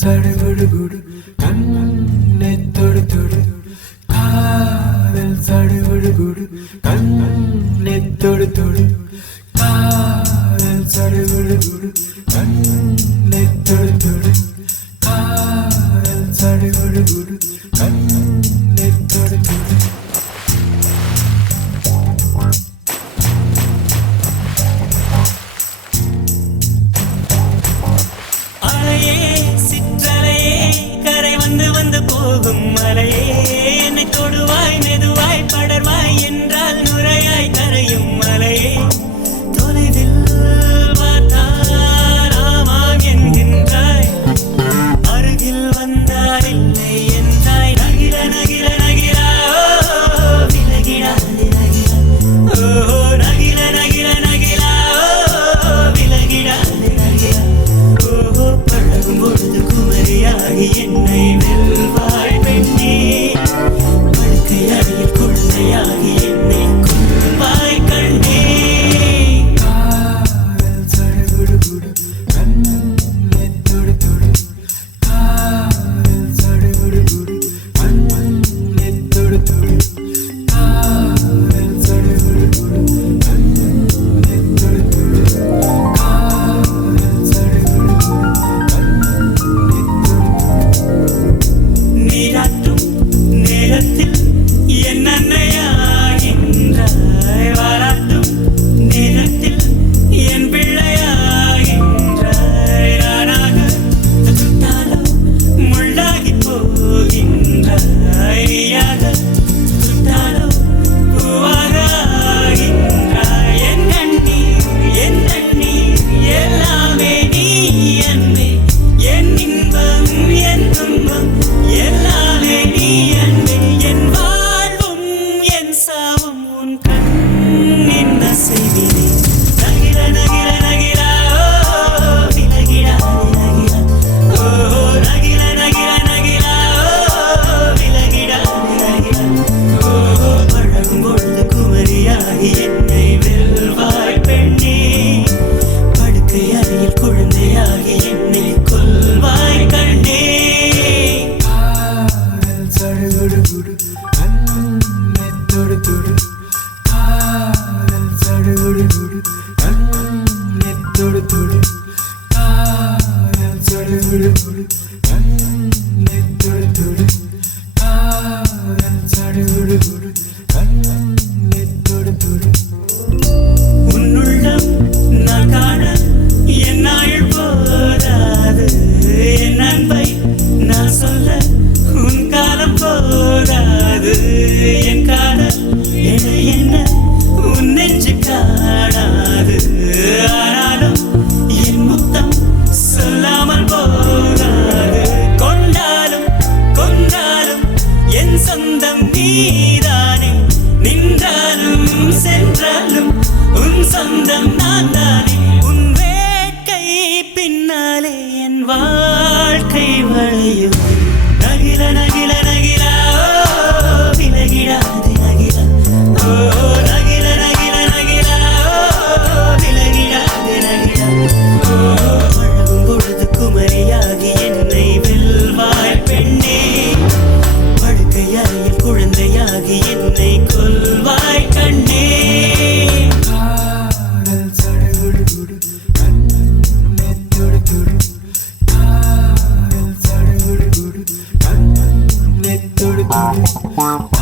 சடுகுடு கண்ணை தொடு தொடு காதல் சடுகுடு கண்ணை தொடு தொடு காதல் சடுகுடு கண்ணை தொடு தொடு காதல் சடுகுடு கண்ணை தொடு தொடு வந்து போகும் மலையே என்னை தொடுவாய் மெதுவாய் படர்வாய் என்றால் நுரையாய் கரையும் மலையே தொலைவில் பார்த்தால் ஆமாம் என்கின்றாய் அருகில் வந்தால் இல்லை என்றாய் நகிர நகிர நகிரா விலகிடாது நகிரா ஓ நகிர நகிர நகிரா விலகிடாது நகிரா ஓ பழகும் பொழுது குமரியாகி என்னை உன்னுள்ளம் நான் காண என் நாள் போதாது என் அன்பை நான் சொல்ல உன் காலம் போதாது என் காதல் என என்ன உன் நெஞ்சு காணாது ஆனாலும் என் முத்தம் சொல்லாமல் போகாது கொண்டாலும் கொண்டாலும் என் சொந்தம் நீதானே நின்றாலும் சென்றாலும் உன் சொந்தம் நான் தானே உன் வேட்கை பின்னாலே என் வாழ்க்கை வளையும் நகில நகில நகிலா விலகிடாது நகிலா ஓ நகில நகில நகிலா விலகிடாது நகிலா ஓ பழகும் பொழுது குமரியாகி என்னை வெல்வாய் பெண்ணே படுக்கை அறையில் குழந்தையாகி என்னை கொல்வாய் கண்ணே காதல் சடுகுடு கண்ணை தொடு தொடு காதல் சடுகுடு கண்ணை தொடு தொடு